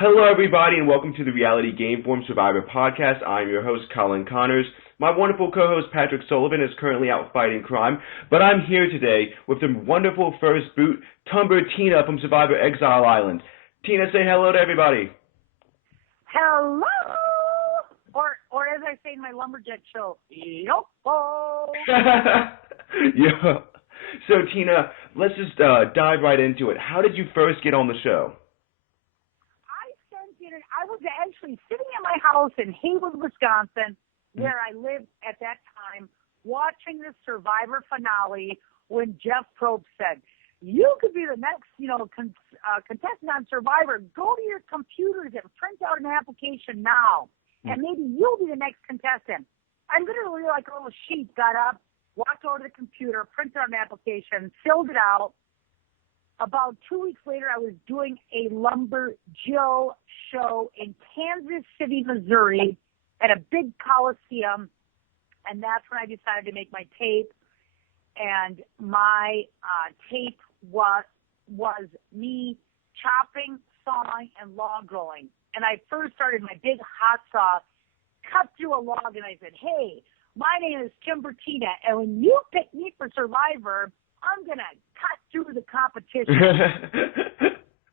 Hello, everybody, and welcome to the Reality Gameform Survivor podcast. I'm your host, Colin Connors. My wonderful co-host, Patrick Sullivan, is currently out fighting crime, but I'm here today with the wonderful first boot, Tumber Tina from Survivor Exile Island. Tina, say hello to everybody. Hello! Or as I say in my lumberjack show, yo-ho! Yeah. So, Tina, let's just dive right into it. How did you first get on the show? I was actually sitting in my house in Haywood, Wisconsin, where I lived at that time, watching the Survivor finale when Jeff Probst said, you could be the next, contestant on Survivor. Go to your computers and print out an application now, and maybe you'll be the next contestant. I literally, like a little sheep, got up, walked over to the computer, printed out an application, filled it out. About 2 weeks later, I was doing a Lumber Jill show in Kansas City, Missouri, at a big coliseum, and that's when I decided to make my tape. And my tape was me chopping, sawing, and log rolling. And I first started my big hot saw, cut through a log, and I said, hey, my name is Tumber Tina, and when you pick me for Survivor, I'm going to cut through the competition.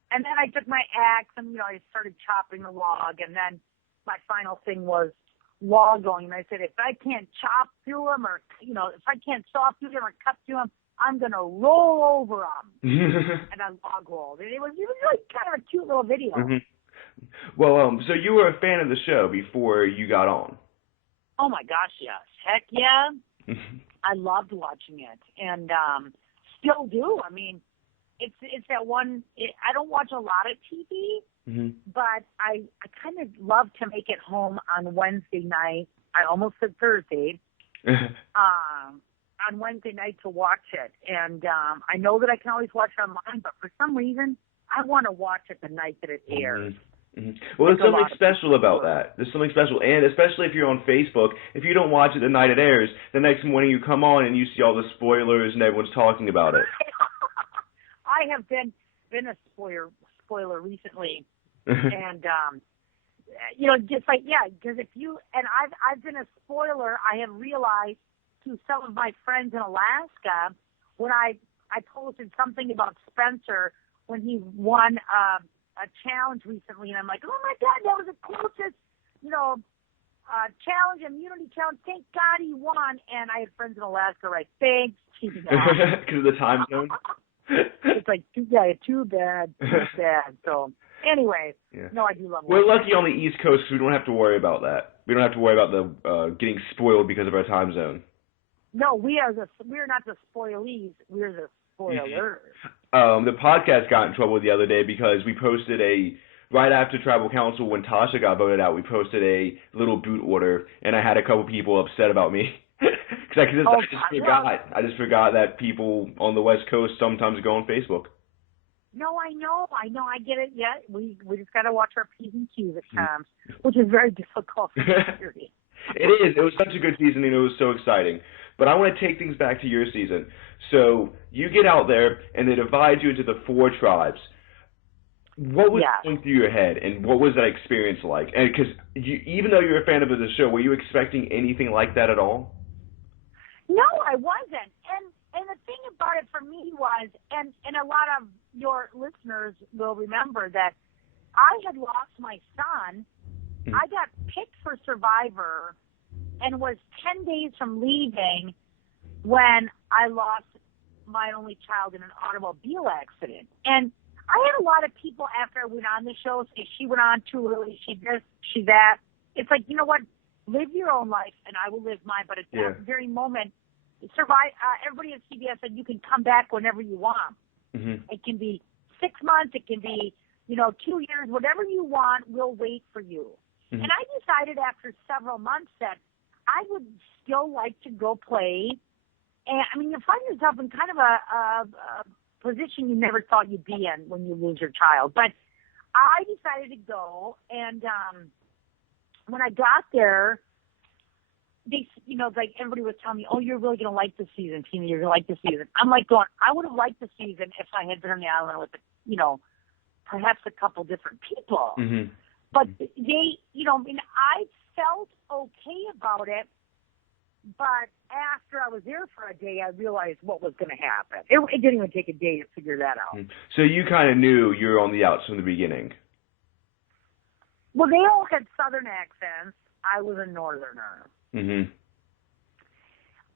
And then I took my axe and, I started chopping the log. And then my final thing was log rolling. And I said, if I can't chop through them or, if I can't saw through them or cut through them, I'm going to roll over them. And I log rolled. And it was really kind of a cute little video. Mm-hmm. Well, so you were a fan of the show before you got on? Oh, my gosh, yes. Heck yeah. I loved watching it, and still do. I mean, it's that one. I don't watch a lot of TV, but I kind of love to make it home on Wednesday night. I almost said Thursday. On Wednesday night to watch it, and I know that I can always watch it online, but for some reason, I want to watch it the night that it airs. Well, there's something special about that. There's something special, and especially if you're on Facebook, if you don't watch it the night it airs, the next morning you come on and you see all the spoilers and everyone's talking about it. I have been a spoiler recently, and just like because I've been a spoiler. I have realized to some of my friends in Alaska when I posted something about Spencer when he won a challenge recently, and I'm like, oh my God, that was the closest, challenge, immunity challenge. Thank God he won. And I had friends in Alaska, right? Thanks, because of the time zone. It's like too bad. So anyway, no, I do love. We're lucky on the East Coast because we don't have to worry about that. We don't have to worry about the getting spoiled because of our time zone. No, we're not the spoilees. We're the spoilers. The podcast got in trouble the other day because we posted right after Tribal Council, when Tasha got voted out, we posted a little boot order, and I had a couple people upset about me. Because I just forgot that people on the West Coast sometimes go on Facebook. No, I know, I get it. Yeah, we just got to watch our P's and Q's at times, which is very difficult for Cirie. It is. It was such a good season, and it was so exciting. But I want to take things back to your season. So you get out there, and they divide you into the 4 tribes. What was going through your head, and what was that experience like? And because even though you're a fan of the show, were you expecting anything like that at all? No, I wasn't. And the thing about it for me was, and a lot of your listeners will remember that I had lost my son. I got picked for Survivor and was 10 days from leaving when I lost my only child in an automobile accident. And I had a lot of people after I went on the show say she went on too early, she this, she that. It's like, you know what? Live your own life and I will live mine. But at that very moment, everybody at CBS said you can come back whenever you want. It can be 6 months, it can be 2 years, whatever you want, we'll wait for you. And I decided after several months that I would still like to go play. And I mean, you find yourself in kind of a position you never thought you'd be in when you lose your child. But I decided to go, and when I got there, they, like everybody was telling me, oh, you're really going to like the season, Tina, you're going to like the season. I'm like going, I would have liked the season if I had been on the island with, perhaps a couple different people. Mm-hmm. But they, I felt okay about it. But after I was there for a day, I realized what was going to happen. It didn't even take a day to figure that out. So you kind of knew you were on the outs from the beginning. Well, they all had Southern accents. I was a Northerner. Mm-hmm.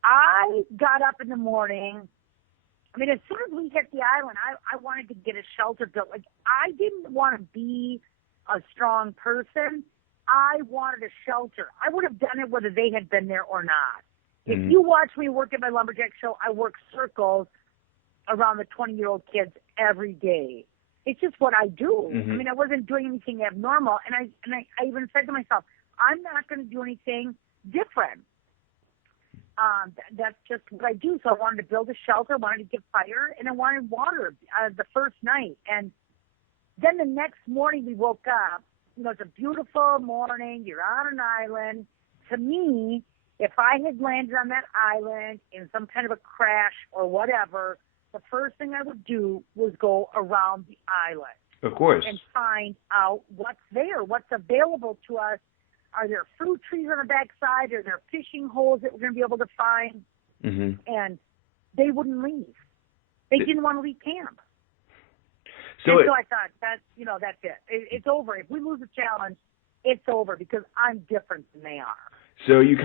I got up in the morning. I mean, as soon as we hit the island, I wanted to get a shelter built. Like, I didn't want to be a strong person. I wanted a shelter. I would have done it whether they had been there or not. Mm-hmm. If you watch me work at my lumberjack show, I work circles around the 20-year-old kids every day. It's just what I do. Mm-hmm. I mean, I wasn't doing anything abnormal, and I even said to myself, I'm not going to do anything different. That's just what I do. So I wanted to build a shelter, wanted to get fire, and I wanted water the first night. And then the next morning we woke up. It's a beautiful morning. You're on an island. To me, if I had landed on that island in some kind of a crash or whatever, the first thing I would do was go around the island. Of course. And find out what's there, what's available to us. Are there fruit trees on the backside? Are there fishing holes that we're going to be able to find? Mm-hmm. And they wouldn't leave. They didn't want to leave camp. So I thought, that's it. It's over. If we lose the challenge, it's over because I'm different than they are. So you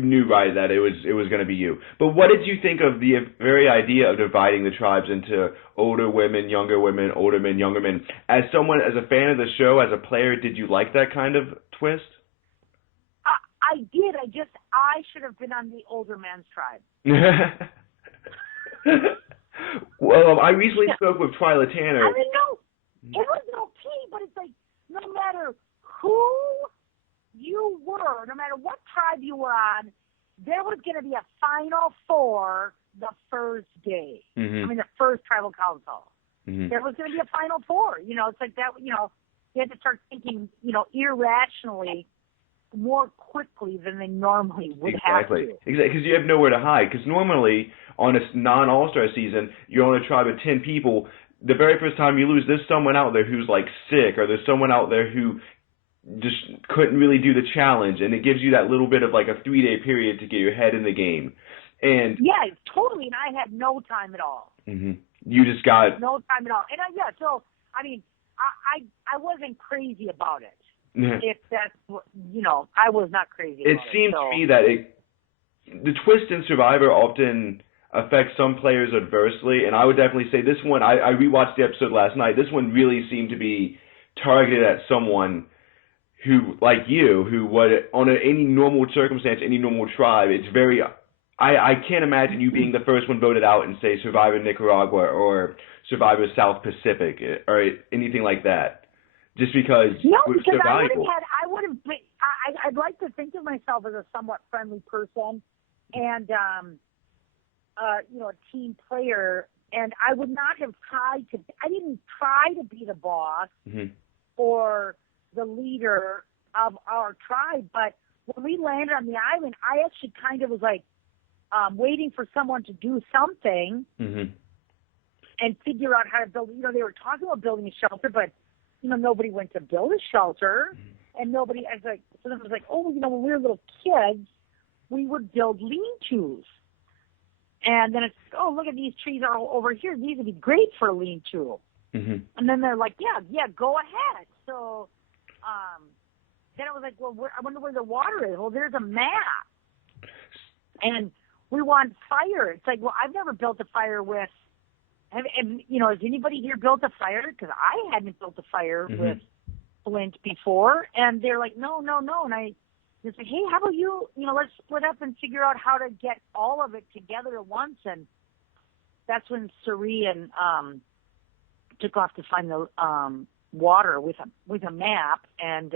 knew right that it was going to be you. But what did you think of the very idea of dividing the tribes into older women, older men, younger men? As someone, as a fan of the show, as a player, did you like that kind of twist? I did. I should have been on the older man's tribe. Well, I recently spoke with Twyla Tanner. I mean, no, it was okay, but it's like no matter who you were, no matter what tribe you were on, there was going to be a final four the first day. Mm-hmm. I mean, the first tribal council. Mm-hmm. There was going to be a final four. It's like that. You had to start thinking, irrationally more quickly than they normally would have to. Exactly, because you have nowhere to hide. Because normally on a non-All-Star season, you're on a tribe of 10 people. The very first time you lose, there's someone out there who's like sick, or there's someone out there who just couldn't really do the challenge, and it gives you that little bit of like a 3-day period to get your head in the game. And yeah, totally. And I had no time at all. Mm-hmm. You just got no time at all. And so I mean, I wasn't crazy about it. If that's what, I was not crazy about it. It seems to me that the twist in Survivor often affects some players adversely, and I would definitely say this one, I rewatched the episode last night, this one really seemed to be targeted at someone who, like you, who would, on any normal circumstance, any normal tribe, it's very, I can't imagine you being the first one voted out in, say, Survivor Nicaragua or Survivor South Pacific or anything like that. Just because I'd like to think of myself as a somewhat friendly person and, a team player, and I would not have I didn't try to be the boss mm-hmm. or the leader of our tribe, but when we landed on the island, I actually kind of was like, waiting for someone to do something mm-hmm. and figure out how to build, they were talking about building a shelter, but nobody went to build a shelter, and nobody, so then it was like, when we were little kids, we would build lean-tos. And then it's, look at these trees are over here. These would be great for a lean-to. Mm-hmm. And then they're like, yeah, go ahead. So then it was like, well, I wonder where the water is. Well, there's a map. And we want fire. It's like, well, I've never built a fire with, has anybody here built a fire? Because I hadn't built a fire mm-hmm. with flint before. And they're like, no. And I just like, hey, how about let's split up and figure out how to get all of it together at once. And that's when Cirie and took off to find the water with a map and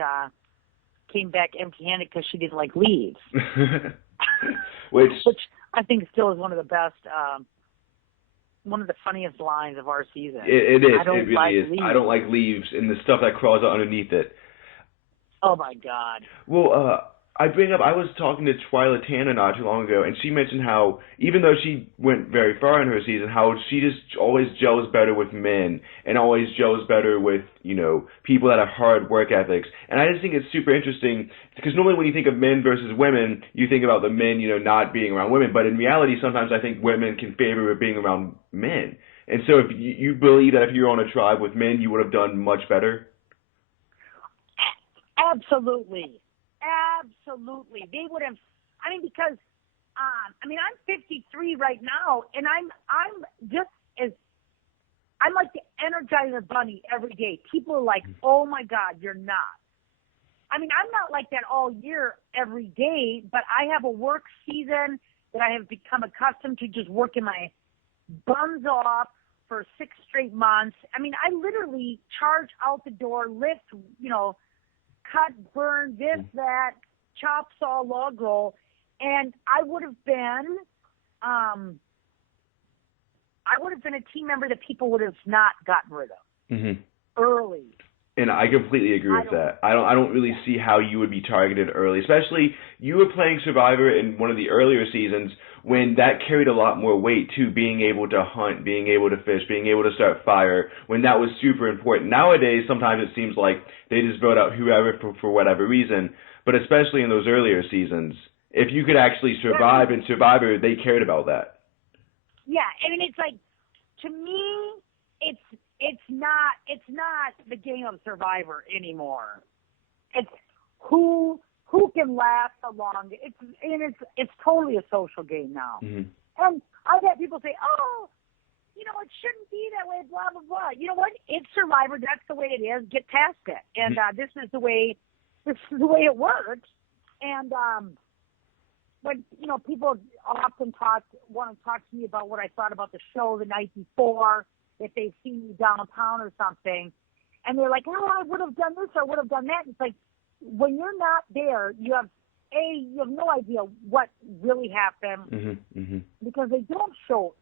came back empty-handed because she didn't like leaves. Which I think still is one of the best. One of the funniest lines of our season. It is. It really is. I don't like leaves and the stuff that crawls out underneath it. Oh my God. Well, I was talking to Twyla Tanner not too long ago, and she mentioned how, even though she went very far in her season, how she just always gels better with men and always gels better with, people that have hard work ethics. And I just think it's super interesting because normally when you think of men versus women, you think about the men, not being around women. But in reality, sometimes I think women can favor being around men. And so if you believe that if you're on a tribe with men, you would have done much better? Absolutely. Absolutely. They would have, because, I'm 53 right now, and I'm like the Energizer Bunny every day. People are like, oh my God, you're not. I'm not like that all year, every day, but I have a work season that I have become accustomed to just working my buns off for 6 straight months. I literally charge out the door, lift, cut, burn, this, that, chop, saw, log roll, and I would have been a team member that people would have not gotten rid of early. And I completely agree with that. I don't really see how you would be targeted early, especially you were playing Survivor in one of the earlier seasons when that carried a lot more weight too, being able to hunt, being able to fish, being able to start fire, when that was super important. Nowadays, sometimes it seems like they just vote out whoever for whatever reason, but especially in those earlier seasons, if you could actually survive in Survivor, they cared about that. Yeah, it's like, to me, it's not the game of Survivor anymore. It's who can last the longest. It's totally a social game now. Mm-hmm. And I've had people say, "Oh, it shouldn't be that way." Blah blah blah. You know what? It's Survivor. That's the way it is. Get past it. And this is the way it works. And when people often want to talk to me about what I thought about the show the night before, if they've seen me downtown or something, and they're like, "Oh, I would have done this or I would have done that." It's like, when you're not there, you have no idea what really happened because they can't show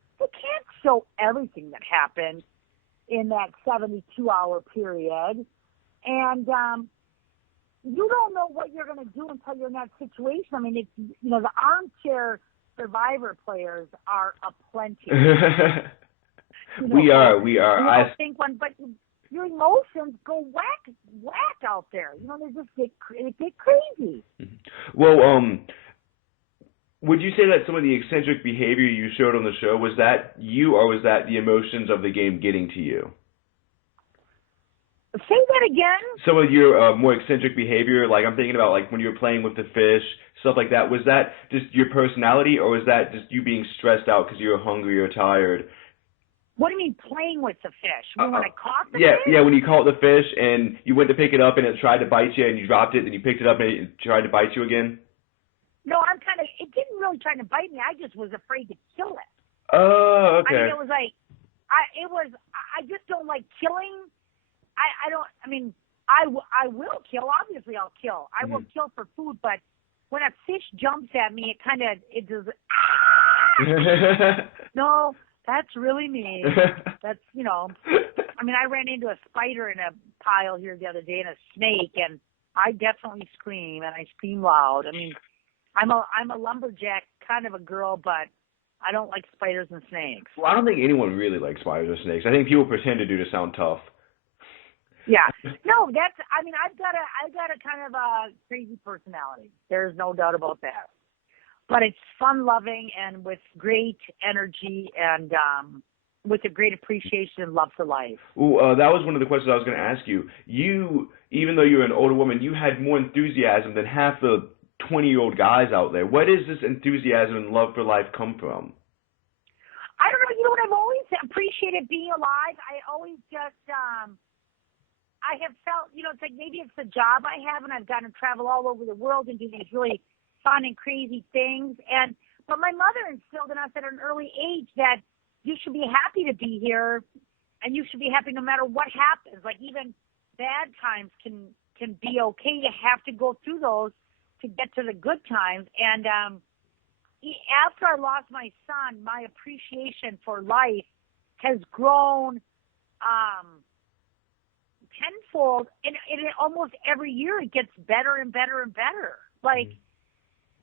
everything that happened in that 72-hour period, and you don't know what you're going to do until you're in that situation. It's the armchair Survivor players are aplenty. We are. I think but your emotions go whack out there. They just get crazy. Well, would you say that some of the eccentric behavior you showed on the show, was that you or was that the emotions of the game getting to you? Say that again? Some of your more eccentric behavior, like I'm thinking about like when you were playing with the fish, stuff like that, was that just your personality or was that just you being stressed out because you were hungry or tired? What do you mean playing with the fish? When I caught the fish? Yeah, when you caught the fish and you went to pick it up and it tried to bite you and you dropped it and you picked it up and it tried to bite you again? No, it didn't really try to bite me. I just was afraid to kill it. Oh, okay. It was like, I just don't like killing. I will kill. Obviously, I'll kill. I will kill for food, but when a fish jumps at me, it does. No, that's really me. That's, I ran into a spider in a pile here the other day and a snake, and I definitely scream, and I scream loud. I'm a lumberjack kind of a girl, but I don't like spiders and snakes. Well, I don't think anyone really likes spiders or snakes. I think people pretend to do to sound tough. Yeah. No, I've got a kind of a crazy personality. There's no doubt about that. But it's fun-loving and with great energy and with a great appreciation and love for life. Well, that was one of the questions I was going to ask you. You, even though you're an older woman, you had more enthusiasm than half the 20-year-old guys out there. Where does this enthusiasm and love for life come from? I don't know. You know what? I've always appreciated being alive. I always just, I have felt, it's like maybe it's the job I have and I've gotten to travel all over the world and do these really fun and crazy things. But my mother instilled in us at an early age that you should be happy to be here and you should be happy no matter what happens. Like even bad times can be okay. You have to go through those to get to the good times. And after I lost my son, my appreciation for life has grown tenfold. And almost every year it gets better and better and better. Like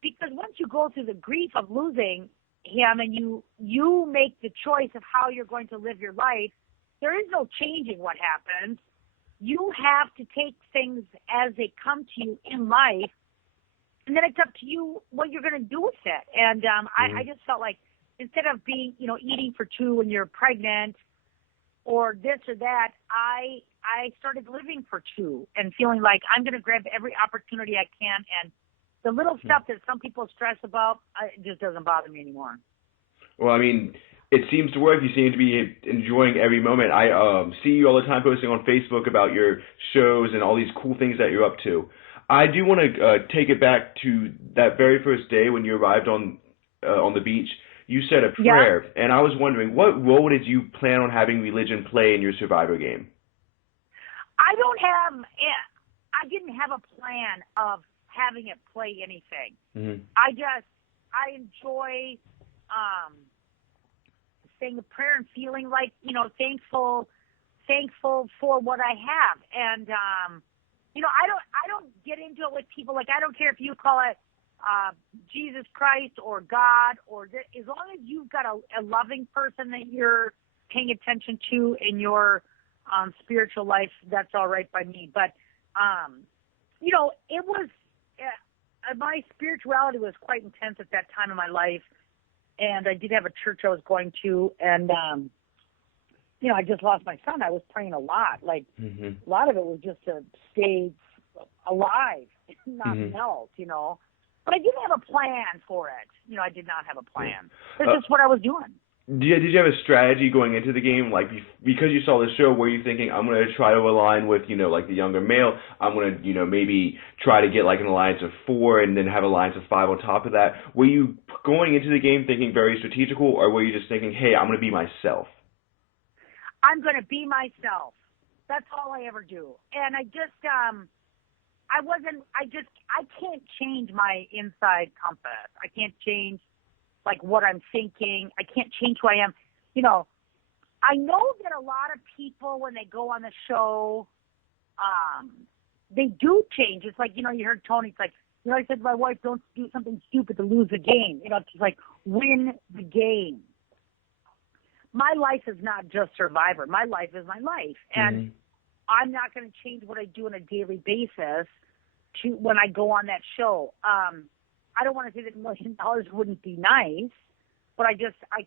because once you go through the grief of losing him and you make the choice of how you're going to live your life, there is no changing what happens. You have to take things as they come to you in life, and then it's up to you what you're going to do with it. And I just felt like instead of being, eating for two when you're pregnant or this or that, I started living for two and feeling like I'm going to grab every opportunity I can. And the little stuff that some people stress about, it just doesn't bother me anymore. Well, I mean, it seems to work. You seem to be enjoying every moment. I see you all the time posting on Facebook about your shows and all these cool things that you're up to. I do want to take it back to that very first day when you arrived on the beach. You said a prayer, and I was wondering, what role did you plan on having religion play in your Survivor game? I didn't have a plan of having it play anything. Mm-hmm. I enjoy saying a prayer and feeling like, thankful for what I have. And, I don't get into it with people. Like, I don't care if you call it Jesus Christ or God, as long as you've got a loving person that you're paying attention to in your spiritual life, that's all right by me. But, it was, my spirituality was quite intense at that time in my life. And I did have a church I was going to, and, I just lost my son. I was praying a lot. Like, a lot of it was just to stay alive, not melt, But I didn't have a plan for it. I did not have a plan. It's just what I was doing. Did you have a strategy going into the game? Like, because you saw the show, were you thinking, I'm going to try to align with, like the younger male. I'm going to, maybe try to get like an alliance of 4 and then have an alliance of 5 on top of that? Were you going into the game thinking very strategical, or were you just thinking, hey, I'm going to be myself? I'm going to be myself. That's all I ever do. And I just, I can't change my inside compass. I can't change like what I'm thinking. I can't change who I am. I know that a lot of people, when they go on the show, they do change. It's like, you heard Tony, it's like, I said to my wife, don't do something stupid to lose the game. It's just like, win the game. My life is not just Survivor. My life is my life. And I'm not going to change what I do on a daily basis to when I go on that show. I don't want to say that $1 million wouldn't be nice, but I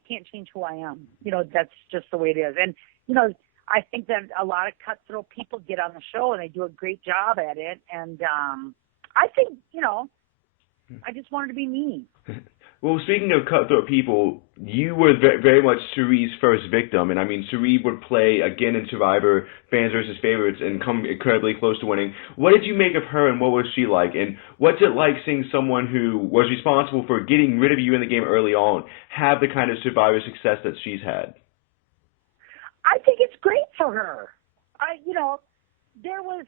can't change who I am. That's just the way it is. And, I think that a lot of cutthroat people get on the show and they do a great job at it. And I think, I just wanted to be me. Well, speaking of cutthroat people, you were very much Cirie's first victim. And, I mean, Cirie would play again in Survivor, fans versus favorites, and come incredibly close to winning. What did you make of her, and what was she like? And what's it like seeing someone who was responsible for getting rid of you in the game early on have the kind of Survivor success that she's had? I think it's great for her. There was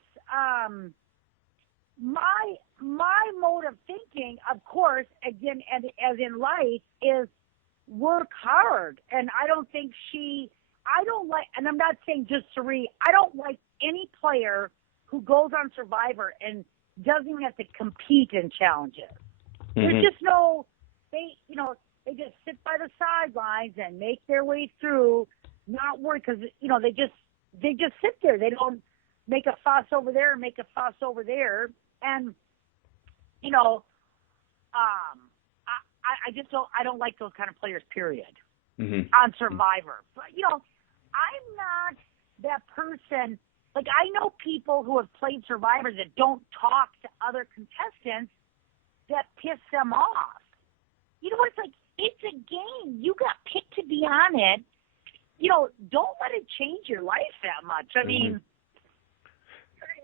my mode of thinking, of course, again, as in life, is work hard. And I don't think and I'm not saying just Cirie, I don't like any player who goes on Survivor and doesn't even have to compete in challenges. There's just they just sit by the sidelines and make their way through, not worry, because, they just sit there. They don't make a fuss over there and make a fuss over there. And, I don't like those kind of players, period, on Survivor. But, I'm not that person. Like, I know people who have played Survivor that don't talk to other contestants that piss them off. It's like, it's a game. You got picked to be on it. Don't let it change your life that much. I mean,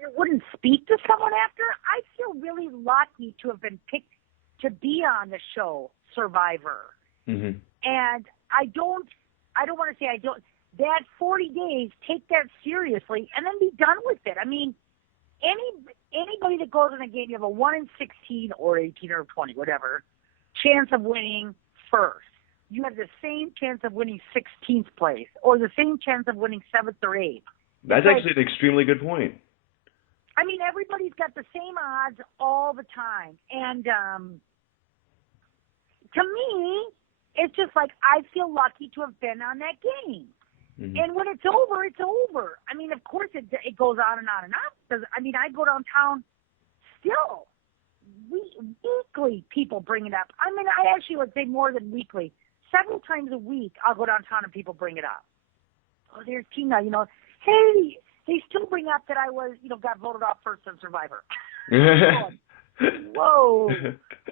you wouldn't speak to someone after. I feel really lucky to have been picked to be on the show Survivor. And I don't want to say I don't. That 40 days, take that seriously and then be done with it. I mean, anybody that goes in a game, you have a 1 in 16 or 18 or 20, whatever, chance of winning first. You have the same chance of winning 16th place or the same chance of winning 7th or 8th. That's actually an extremely good point. I mean, everybody's got the same odds all the time. And to me, it's just like I feel lucky to have been on that game. Mm-hmm. And when it's over, it's over. I mean, of course, it goes on and on and on. Because, I mean, I go downtown still. Weekly, people bring it up. I mean, I actually would say more than weekly. Several times a week, I'll go downtown and people bring it up. Oh, there's Tina, hey, they still bring up that I was, got voted off first on Survivor. Whoa,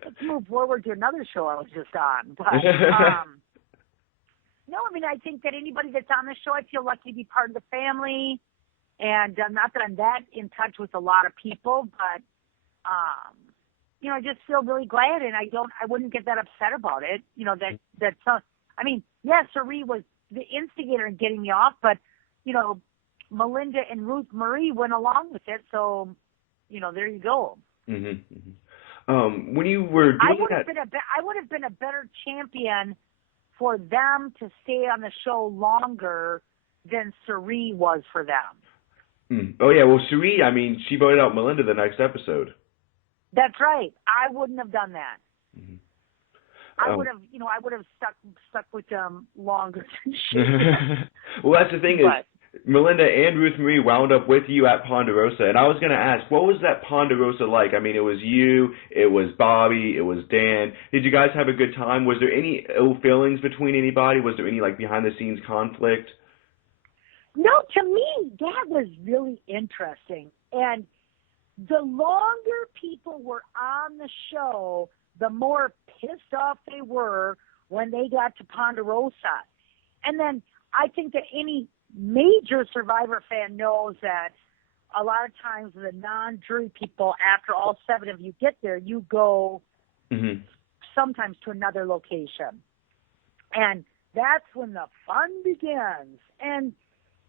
let's move forward to another show I was just on. But, no, I mean, I think that anybody that's on the show, I feel lucky to be part of the family. And not that I'm that in touch with a lot of people, but, I just feel really glad, and I wouldn't get that upset about it. I mean, yes, Cirie was the instigator in getting me off, but, Melinda and Ruth Marie went along with it, so, there you go. Mm-hmm. When you were doing I would have been a better champion for them to stay on the show longer than Cirie was for them. Oh, yeah, well, Cirie, I mean, she voted out Melinda the next episode. That's right. I wouldn't have done that. Mm-hmm. I would have stuck with them longer than she did. Well, that's the thing is, Melinda and Ruth Marie wound up with you at Ponderosa, and I was going to ask, what was that Ponderosa like? I mean, it was you, it was Bobby, it was Dan. Did you guys have a good time? Was there any ill feelings between anybody? Was there any, behind-the-scenes conflict? No, to me, that was really interesting. And the longer people were on the show, the more pissed off they were when they got to Ponderosa. And then I think that any major Survivor fan knows that a lot of times the non-jury people, after all 7 of you get there, you go sometimes to another location. And that's when the fun begins. And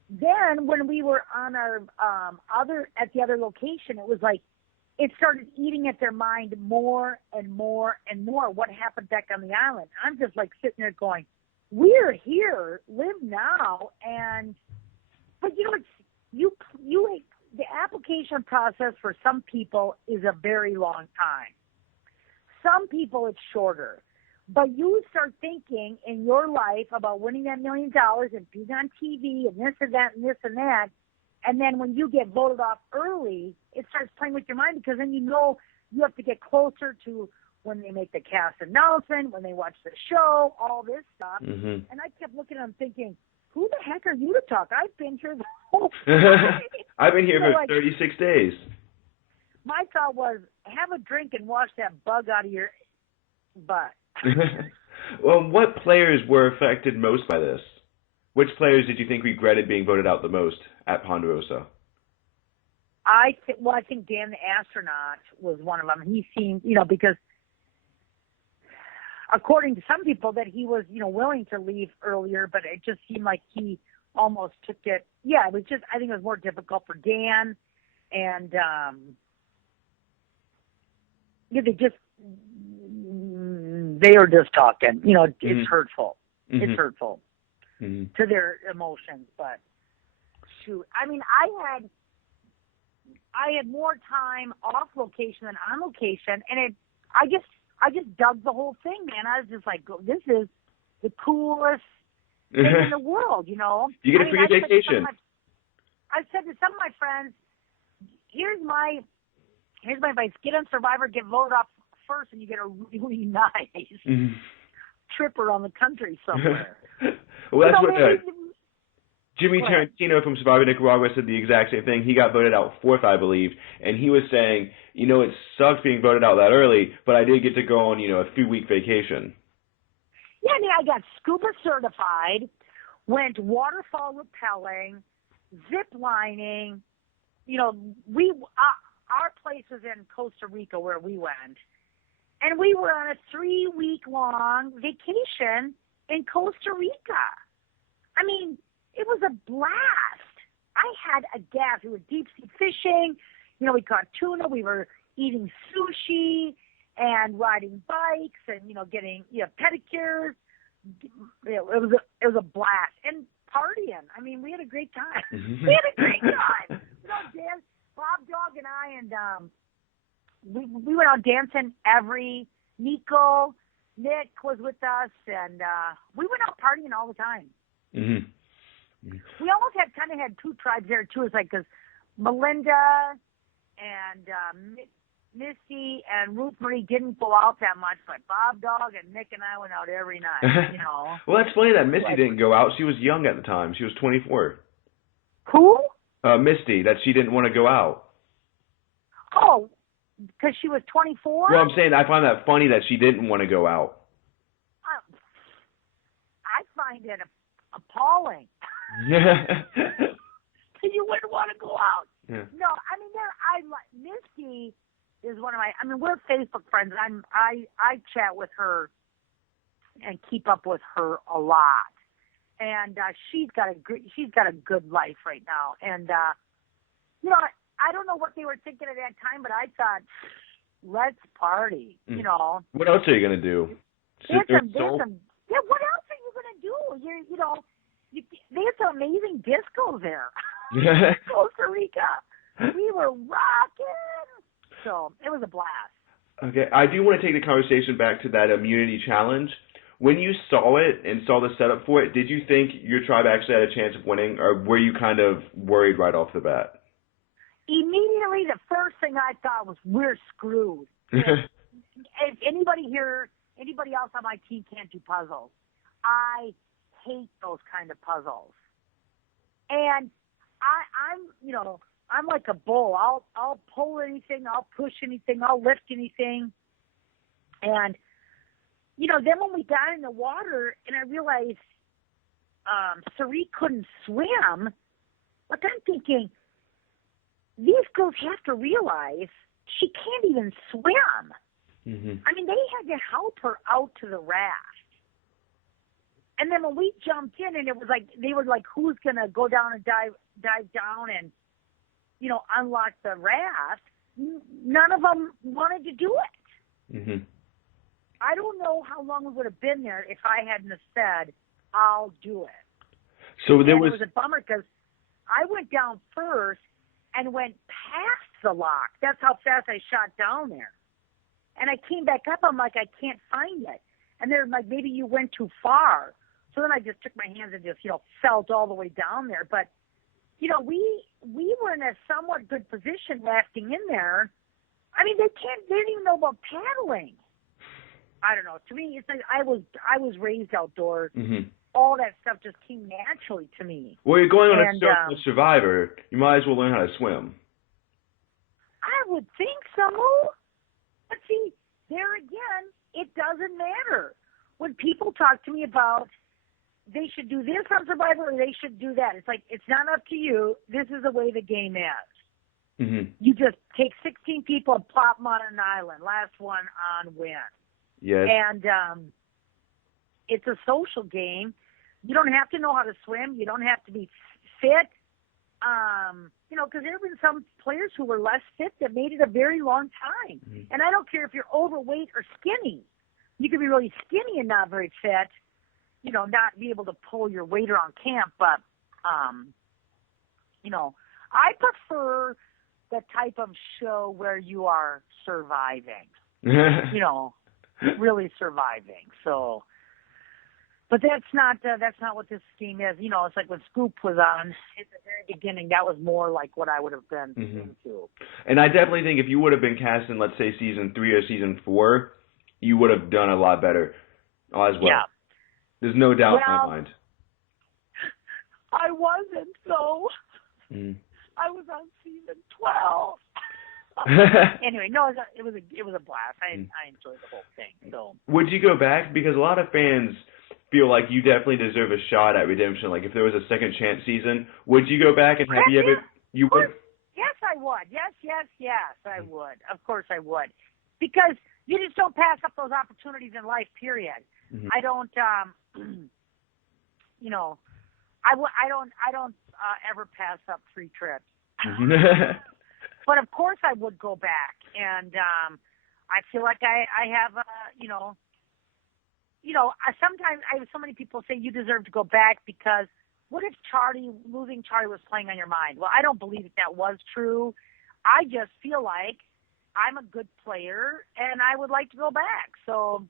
then when we were on our at the other location, it was like it started eating at their mind more and more and more what happened back on the island. I'm just sitting there going, we're here, live now. But the application process for some people is a very long time. Some people it's shorter. But you start thinking in your life about winning that $1 million and being on TV and this and that and this and that. And then when you get voted off early, it starts playing with your mind because then you have to get closer to when they make the cast announcement, when they watch the show, all this stuff. Mm-hmm. And I kept looking at them thinking, who the heck are you to talk? I've been here the whole time. I've been here for 36 days. My thought was, have a drink and wash that bug out of your butt. Well, what players were affected most by this? Which players did you think regretted being voted out the most at Ponderosa? I think Dan the astronaut was one of them. He seemed, because according to some people that he was, willing to leave earlier, but it just seemed like he almost took it. Yeah, it was just, I think it was more difficult for Dan, and they were just talking. It's hurtful. Mm-hmm. It's hurtful to their emotions. But shoot, I mean, I had more time off location than on location, and I just dug the whole thing, man. I was just like, this is the coolest thing in the world, You get a free vacation. I said to some of my friends, here's my advice: get on Survivor, get voted off first, and you get a really nice trip around the country somewhere. Well, that's what Jimmy Tarantino from Survivor Nicaragua said the exact same thing. He got voted out 4th, I believe, and he was saying, it sucks being voted out that early, but I did get to go on, a 3-week vacation. Yeah, I mean, I got scuba certified, went waterfall rappelling, zip lining. Our place was in Costa Rica where we went, and we were on a 3-week-long vacation in Costa Rica. I mean, it was a blast. I had a gas. We were deep-sea fishing. We caught tuna. We were eating sushi and riding bikes and, getting pedicures. It was a blast. And partying. I mean, we had a great time. We had a great time. Dan, Bob Dog and I, and we went out dancing Nico, Nick was with us, and we went out partying all the time. Mm-hmm. We almost kind of had two tribes there too. It's like because Melinda and Misty and Ruth Marie didn't go out that much, but Bob Dog and Nick and I went out every night. You know. Well, that's funny that Misty didn't go out. She was young at the time. She was 24. Who? Misty, that she didn't want to go out. Oh, because she was 24? Well, I'm saying I find that funny that she didn't want to go out. I find it appalling. Yeah. You wouldn't want to go out. Yeah. No, I mean, Misty is one of my. I mean, we're Facebook friends. I chat with her and keep up with her a lot, and she's got a good life right now. And you know, I don't know what they were thinking at that time, but I thought, let's party. You know. What else are you gonna do? Yeah. What else are you gonna do? You know. They had some amazing discos there. Costa Rica. We were rocking. So it was a blast. Okay, I do want to take the conversation back to that immunity challenge. When you saw it and saw the setup for it, did you think your tribe actually had a chance of winning, or were you kind of worried right off the bat? Immediately, the first thing I thought was, we're screwed. If anybody else on my team can't do puzzles, I hate those kind of puzzles. And I'm like a bull. I'll pull anything, I'll push anything, I'll lift anything. And then when we got in the water and I realized Cirie couldn't swim, like I'm thinking, these girls have to realize she can't even swim. Mm-hmm. I mean, they had to help her out to the raft. And then when we jumped in, and it was like they were like, "Who's gonna go down and dive down and unlock the raft?" None of them wanted to do it. Mm-hmm. I don't know how long we would have been there if I hadn't have said, "I'll do it." So it was a bummer because I went down first and went past the lock. That's how fast I shot down there. And I came back up. I'm like, I can't find it. And they're like, maybe you went too far. So then I just took my hands and just, felt all the way down there. But, we were in a somewhat good position rafting in there. I mean, they didn't even know about paddling. I don't know. To me, it's like I was raised outdoors. Mm-hmm. All that stuff just came naturally to me. Well, you're going on a Survivor. You might as well learn how to swim. I would think so. But see, there again, it doesn't matter. When people talk to me about they should do this on Survivor or they should do that, it's like, it's not up to you. This is the way the game is. Mm-hmm. You just take 16 people and plop them on an island. Last one on win. Yes. And it's a social game. You don't have to know how to swim. You don't have to be fit. Because there have been some players who were less fit that made it a very long time. Mm-hmm. And I don't care if you're overweight or skinny. You could be really skinny and not very fit, not be able to pull your weight around camp. But, I prefer the type of show where you are surviving, really surviving. So, but that's not what this game is. It's like when Scoop was on at the very beginning, that was more like what I would have been into. And I definitely think if you would have been cast in, let's say, season 3 or season 4, you would have done a lot better as well. Yeah. There's no doubt in my mind. I wasn't, so I was on season 12. Anyway, no, it was a blast. I enjoyed the whole thing. So, would you go back? Because a lot of fans feel like you definitely deserve a shot at redemption. Like if there was a second chance season, would you go back and have you ever? You would. Yes, I would. Yes, I would. Of course, I would. Because you just don't pass up those opportunities in life. Period. Mm-hmm. I don't. I don't ever pass up free trips. But of course I would go back, and I feel like I have sometimes I have so many people say you deserve to go back because what if losing Charlie was playing on your mind? Well, I don't believe that was true. I just feel like I'm a good player and I would like to go back. So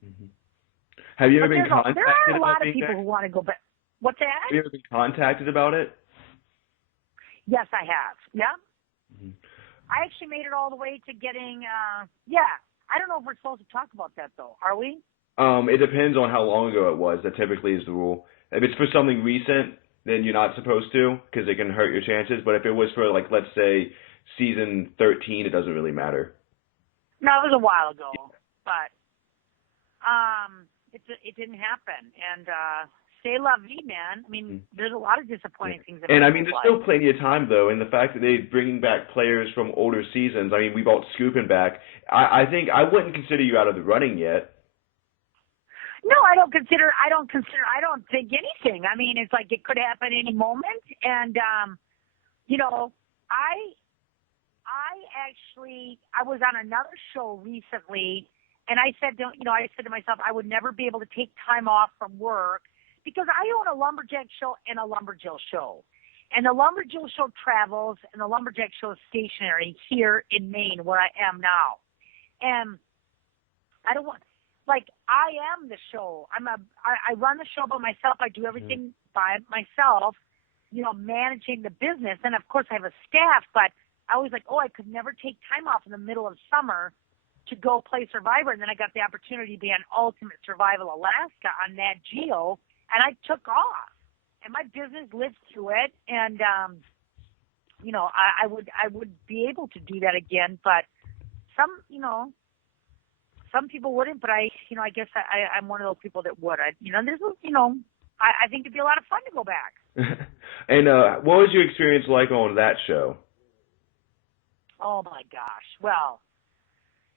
Have you ever But been there contacted are a about lot of being people there? who want to go back. What's that? Have you ever been contacted about it? Yes, I have. Yeah. Mm-hmm. I actually made it all the way to getting, yeah. I don't know if we're supposed to talk about that, though. Are we? It depends on how long ago it was. That typically is the rule. If it's for something recent, then you're not supposed to because it can hurt your chances. But if it was for, like, let's say, season 13, it doesn't really matter. No, it was a while ago. But it didn't happen. And c'est la vie, man. I mean, there's a lot of disappointing things. And, I mean, there's still plenty of time, though, and the fact that they're bringing back players from older seasons. I mean, we brought Scoopin back. I think I wouldn't consider you out of the running yet. No, I don't think anything. I mean, it's like it could happen any moment. And, you know, I was on another show recently, and I said to myself, I would never be able to take time off from work because I own a lumberjack show and a lumberjill show. And the lumberjill show travels and the lumberjack show is stationary here in Maine where I am now. And I don't want, like, I am the show. I run the show by myself. I do everything by myself, you know, managing the business. And of course I have a staff, but I was like, I could never take time off in the middle of summer to go play Survivor. And then I got the opportunity to be on Ultimate Survival Alaska on Nat Geo, and I took off. And my business lived through it. And, you know, I would be able to do that again, but some people wouldn't, but I guess I'm one of those people that would. I think it'd be a lot of fun to go back. And what was your experience like on that show? Oh my gosh. Well,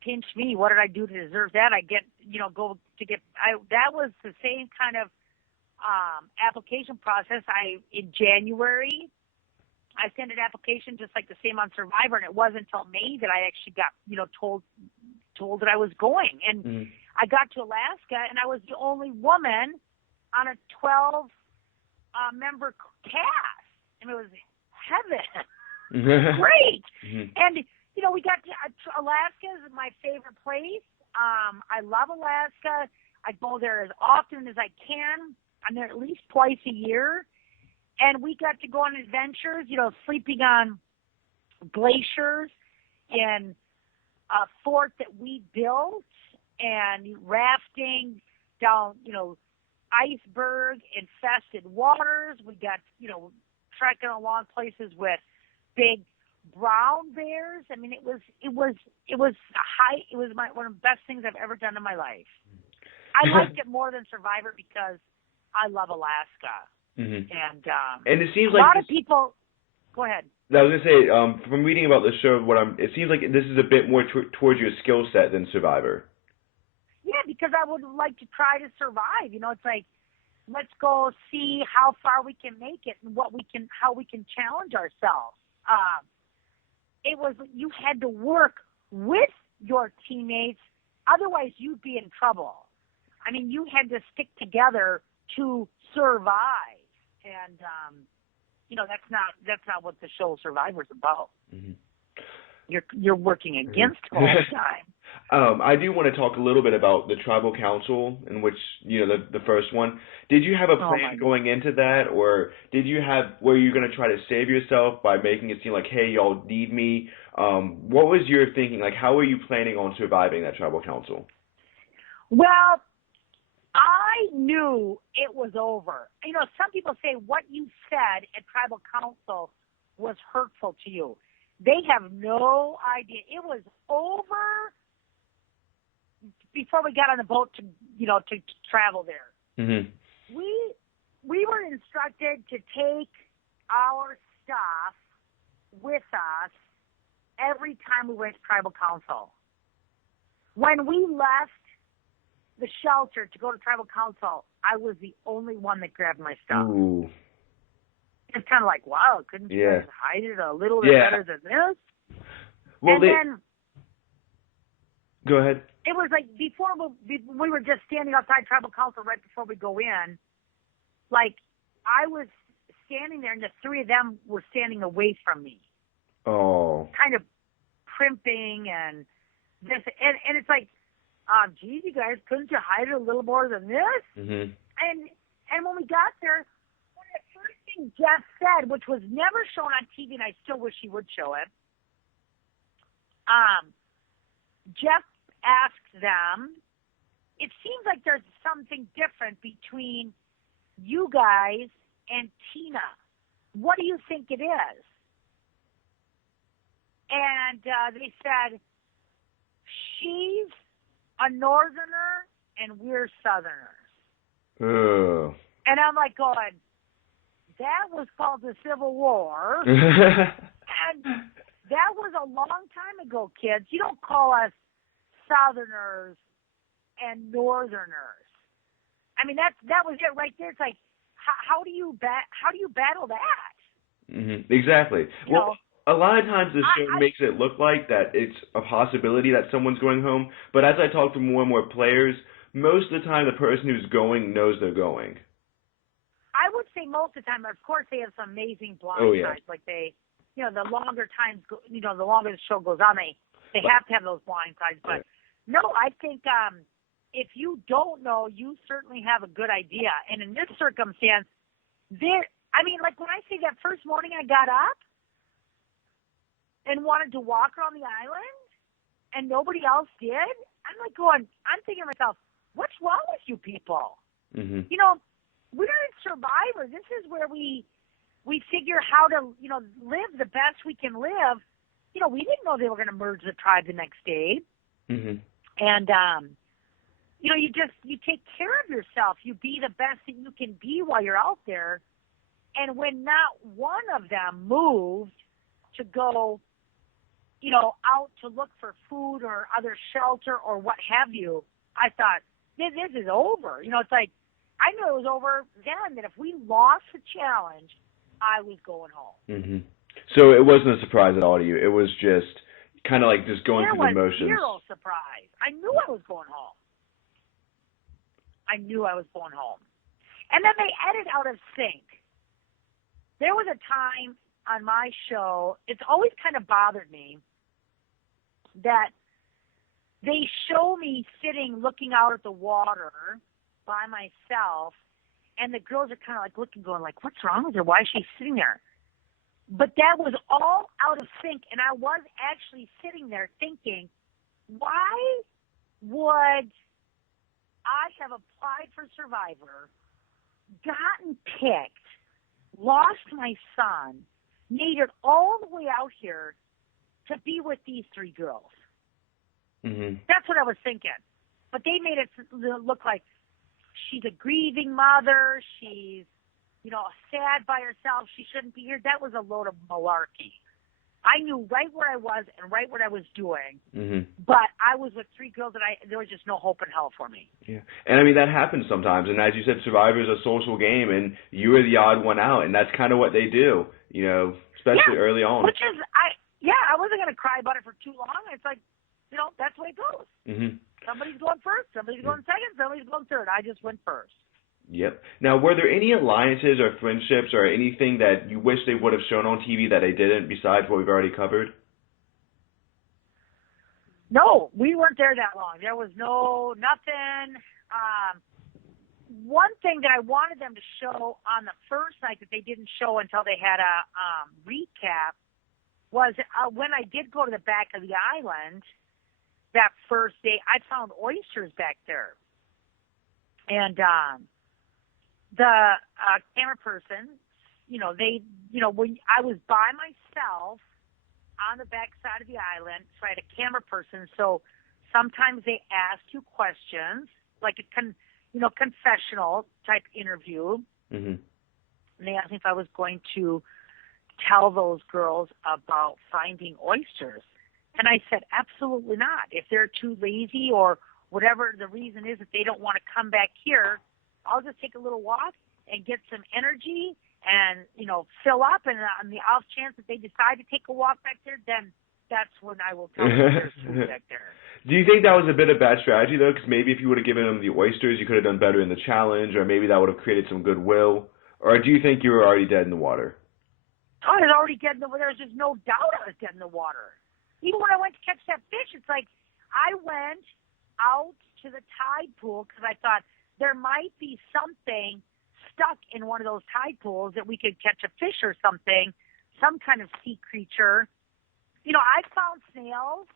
pinch me. What did I do to deserve that? That was the same kind of application process. In January, I sent an application just like the same on Survivor, and it wasn't until May that I actually got, told that I was going. And I got to Alaska, and I was the only woman on a 12 member cast. And it was heaven. Great. And, we got to Alaska is my favorite place. I love Alaska. I go there as often as I can. I'm there at least twice a year. And we got to go on adventures, sleeping on glaciers in a fort that we built and rafting down, iceberg-infested waters. We got, trekking along places with big brown bears. I mean, it was one of the best things I've ever done in my life. I liked it more than Survivor because I love Alaska. And it seems a like lot of people. Go ahead. I was gonna say, from reading about the show, it seems like this is a bit more towards your skill set than Survivor. Yeah, because I would like to try to survive. It's like, let's go see how far we can make it and how we can challenge ourselves. You had to work with your teammates, otherwise you'd be in trouble. I mean, you had to stick together to survive, and that's not what the show Survivor's about. You're working against all the time. I do want to talk a little bit about the tribal council, in which the first one. Did you have a plan going into that, or were you going to try to save yourself by making it seem like, hey, y'all need me? What was your thinking? Like, how were you planning on surviving that tribal council? Well, I knew it was over. Some people say what you said at tribal council was hurtful to you. They have no idea. It was over before we got on the boat to travel there. We were instructed to take our stuff with us every time we went to tribal council. When we left the shelter to go to tribal council, I was the only one that grabbed my stuff. Ooh. It's kind of like, wow, couldn't you guys hide it a little bit better than this? Well, then, go ahead. It was like before we were just standing outside tribal council right before we go in. Like, I was standing there, and the three of them were standing away from me. Oh. Kind of primping and this, and it's like, geez, you guys, couldn't you hide it a little more than this? Mm-hmm. And when we got there, one of the first things Jeff said, which was never shown on TV, and I still wish he would show it, Jeff asked them, it seems like there's something different between you guys and Tina. What do you think it is? And they said, she's a northerner and we're southerners. Oh. And I'm like going, that was called the Civil War. And that was a long time ago, kids. You don't call us southerners and northerners. I mean, that was it right there. It's like, how do you battle that? Mm-hmm. Exactly. A lot of times the show makes it look like that it's a possibility that someone's going home, but as I talk to more and more players, most of the time the person who's going knows they're going. I would say most of the time, of course, they have some amazing blind sides. Like they, the longer times, the longer the show goes on, they have to have those blind sides. But no, I think if you don't know, you certainly have a good idea. And in this circumstance, like when I say that first morning I got up and wanted to walk around the island and nobody else did, I'm thinking to myself, what's wrong with you people? Mm-hmm. We're in Survivor. This is where we figure how to, live the best we can live. We didn't know they were going to merge the tribe the next day. Mm-hmm. And, you take care of yourself. You be the best that you can be while you're out there. And when not one of them moved to go, out to look for food or other shelter or what have you, I thought, this is over. It's like, I knew it was over then, that if we lost the challenge, I was going home. Mm-hmm. So it wasn't a surprise at all to you. It was just kind of like just going through the motions. There was zero surprise. I knew I was going home. And then they edit out of sync. There was a time on my show, it's always kind of bothered me, that they show me sitting looking out at the water by myself, and the girls are kind of like looking, going like, what's wrong with her? Why is she sitting there? But that was all out of sync, and I was actually sitting there thinking, why would I have applied for Survivor, gotten picked, lost my son, made it all the way out here to be with these three girls? Mm-hmm. That's what I was thinking. But they made it look like she's a grieving mother, she's, sad by herself, she shouldn't be here. That was a load of malarkey. I knew right where I was and right what I was doing, but I was with three girls that there was just no hope in hell for me. Yeah, and I mean, that happens sometimes, and as you said, Survivor is a social game, and you were the odd one out, and that's kind of what they do, especially early on. Which is, I wasn't going to cry about it for too long. It's like, that's the way it goes. Mm-hmm. Somebody's going first, somebody's going second, somebody's going third. I just went first. Yep. Now, were there any alliances or friendships or anything that you wish they would have shown on TV that they didn't, besides what we've already covered? No, we weren't there that long. There was nothing. One thing that I wanted them to show on the first night that they didn't show until they had a recap was when I did go to the back of the island that first day, I found oysters back there. And the camera person, when I was by myself on the back side of the island, so I had a camera person. So sometimes they ask you questions, like a confessional type interview. Mm-hmm. And they asked me if I was going to tell those girls about finding oysters. And I said, absolutely not. If they're too lazy or whatever the reason is that they don't want to come back here, I'll just take a little walk and get some energy and, fill up. And on the off chance that they decide to take a walk back there, then that's when I will tell them there's food back there. Do you think that was a bit of bad strategy, though? Because maybe if you would have given them the oysters, you could have done better in the challenge, or maybe that would have created some goodwill. Or do you think you were already dead in the water? I was already dead in the water. There's just no doubt I was dead in the water. Even when I went to catch that fish, it's like I went out tide pool because I thought there might be something stuck in one of those tide pools that we could catch a fish or something, some kind of sea creature. You know, I found snails.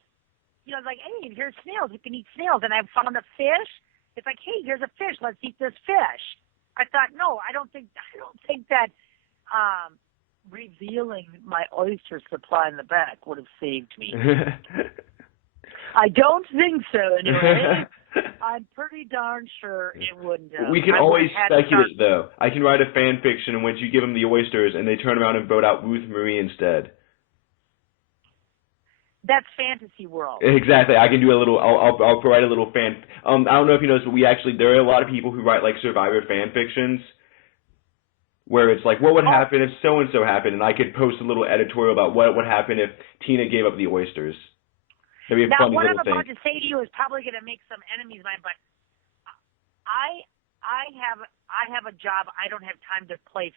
You know, like, hey, here's snails. We can eat snails. And I found a fish. It's like, hey, here's a fish. Let's eat this fish. I thought, no, I don't think that revealing my oyster supply in the back would have saved me. I don't think so, anyway. I'm pretty darn sure it wouldn't have. We can always speculate, though. I can write a fan fiction in which you give them the oysters and they turn around and vote out Ruth Marie instead. That's fantasy world. Exactly. I can do a little. I'll write a little fan. I don't know if you noticed, but there are a lot of people who write like Survivor fan fictions, where it's like, what would happen if so and so happened, and I could post a little editorial about what would happen if Tina gave up the oysters. That'd be a funny what little I'm about to say to you is probably going to make some enemies mine, but I have a job. I don't have time to play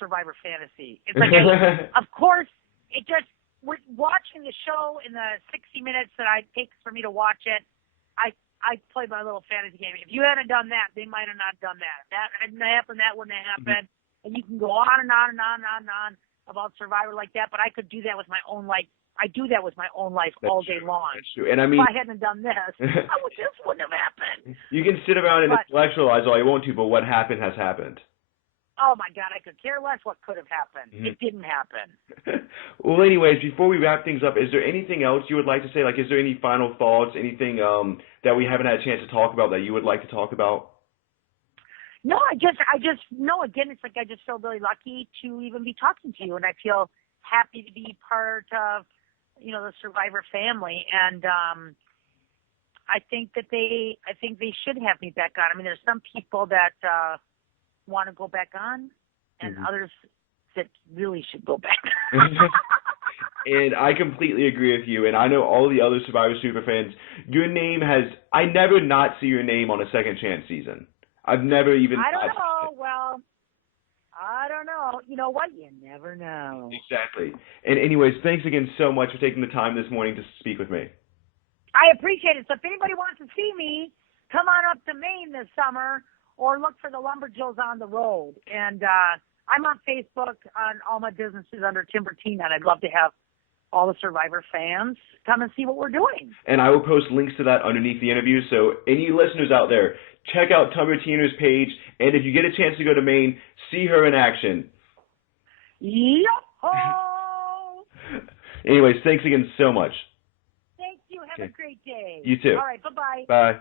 Survivor Fantasy. It's like, of course, it just. With watching the show in the 60 minutes that it takes for me to watch it, I played my little fantasy game. If you hadn't done that, they might have not done that. That hadn't happened, that wouldn't have happened. And you can go on and on and on and on and on about Survivor like that, but I could do that with my own life. I do that with my own life all day long. That's true. And I mean, if I hadn't done this, this wouldn't have happened. You can sit around and intellectualize all you want to, but what happened has happened. Oh, my God, I could care less what could have happened. It didn't happen. Well, anyways, before we wrap things up, is there anything else you would like to say? Like, is there any final thoughts, anything that we haven't had a chance to talk about that you would like to talk about? No, no, again, it's like I just feel really lucky to even be talking to you, and I feel happy to be part of, you know, the Survivor family, and I think they should have me back on. I mean, there's some people that want to go back on, and others that really should go back. And I completely agree with you, and I know all the other Survivor Super fans. Your name I never not see your name on a Second Chance season. I've never even. I don't know. Well, I don't know. You know what? You never know. Exactly. And anyways, thanks again so much for taking the time this morning to speak with me. I appreciate it. So if anybody wants to see me, come on up to Maine this summer, or look for the Lumberjills on the road. And I'm on Facebook on all my businesses under Timber Tina, and I'd love to have all the Survivor fans come and see what we're doing. And I will post links to that underneath the interview. So any listeners out there, check out Timber Tina's page, and if you get a chance to go to Maine, see her in action. Yo-ho! Anyways, thanks again so much. Thank you. Have a great day. You too. All right. Bye-bye. Bye.